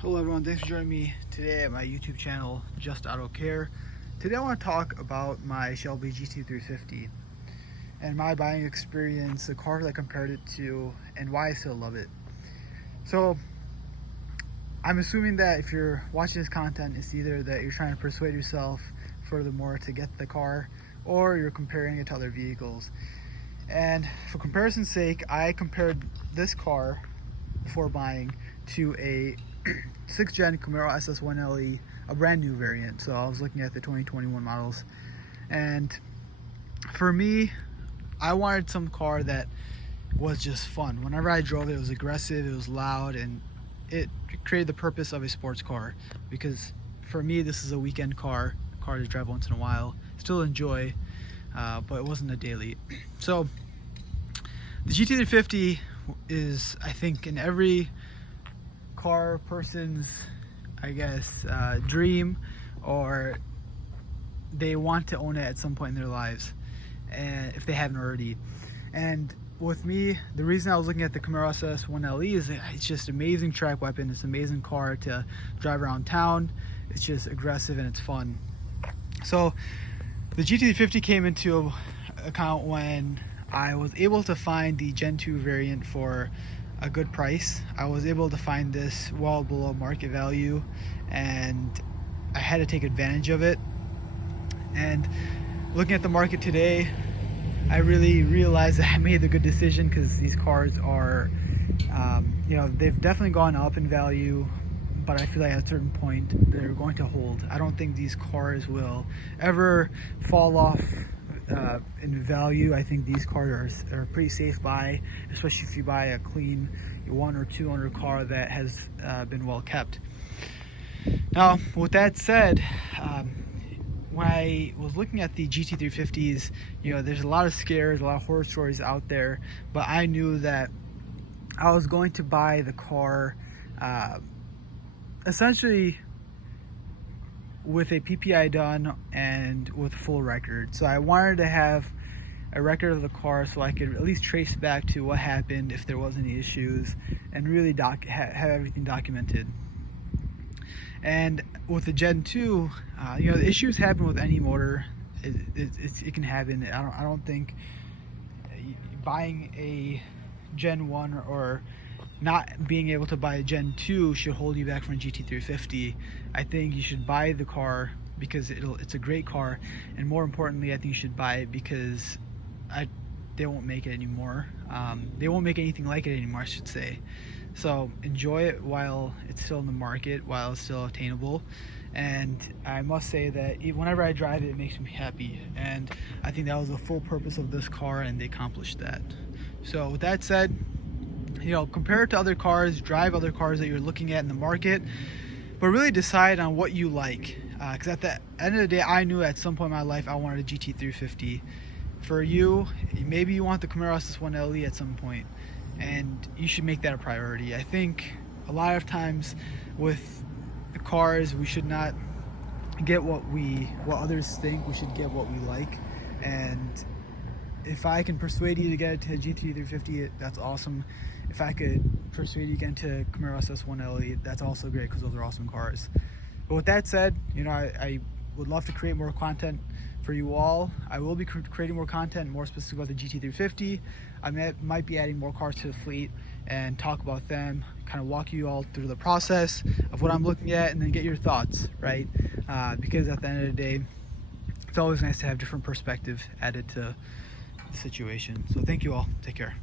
Hello everyone, thanks for joining me today at my YouTube channel, Just Auto Care. Today I want to talk about my Shelby GT350 and my buying experience, the car that I compared it to, and why I still love it. So I'm assuming that if you're watching this content, it's either that you're trying to persuade yourself furthermore to get the car, or you're comparing it to other vehicles. And for comparison's sake, I compared this car before buying to a 6th gen Camaro SS1LE, a brand new variant. So I was looking at the 2021 models, and for me, I wanted some car that was just fun. Whenever I drove it, it was aggressive, it was loud, and it created the purpose of a sports car. Because for me, this is a weekend car to drive once in a while, still enjoy, but it wasn't a daily. So the GT350 is, I think, in every car person's, I guess, dream, or they want to own it at some point in their lives, and if they haven't already. And with me, the reason I was looking at the Camaro SS1LE is that it's just amazing track weapon. It's an amazing car to drive around town. It's just aggressive and it's fun. So the GT350 came into account when I was able to find the Gen 2 variant for a good price. I was able to find this well below market value, and I had to take advantage of it. And looking at the market today, I really realized that I made the good decision, because these cars are, they've definitely gone up in value, but I feel like at a certain point they're going to hold. I don't think these cars will ever fall off in value. I think these cars are a pretty safe buy, especially if you buy a clean 1 or 2 owner car that has been well kept. Now, with that said, when I was looking at the GT350s, there's a lot of scares, a lot of horror stories out there, but I knew that I was going to buy the car essentially with a PPI done and with a full record. So I wanted to have a record of the car so I could at least trace back to what happened, if there was any issues, and really have everything documented. And with the Gen 2, the issues happen with any motor. It can happen. I don't think buying a Gen 1 or not being able to buy a Gen 2 should hold you back from a GT350. I think you should buy the car because it's a great car, and more importantly, I think you should buy it because they won't make it anymore. They won't make anything like it anymore, I should say. So enjoy it while it's still in the market, while it's still attainable. And I must say that whenever I drive it, it makes me happy, and I think that was the full purpose of this car, and they accomplished that. So with that said, compare it to other cars, drive other cars that you're looking at in the market, but really decide on what you like. Because at the end of the day, I knew at some point in my life I wanted a GT350. For you, maybe you want the Camaro SS1LE at some point, and you should make that a priority. I think a lot of times with the cars, we should not get what others think. We should get what we like. And if I can persuade you to get it to a GT350, that's awesome. If I could persuade you to get into Camaro SS1LE, that's also great, because those are awesome cars. But with that said, I would love to create more content for you all. I will be creating more content, more specific about the GT350. I might be adding more cars to the fleet and talk about them, kind of walk you all through the process of what I'm looking at, and then get your thoughts, right? Because at the end of the day, it's always nice to have different perspective added to the situation. So thank you all. Take care.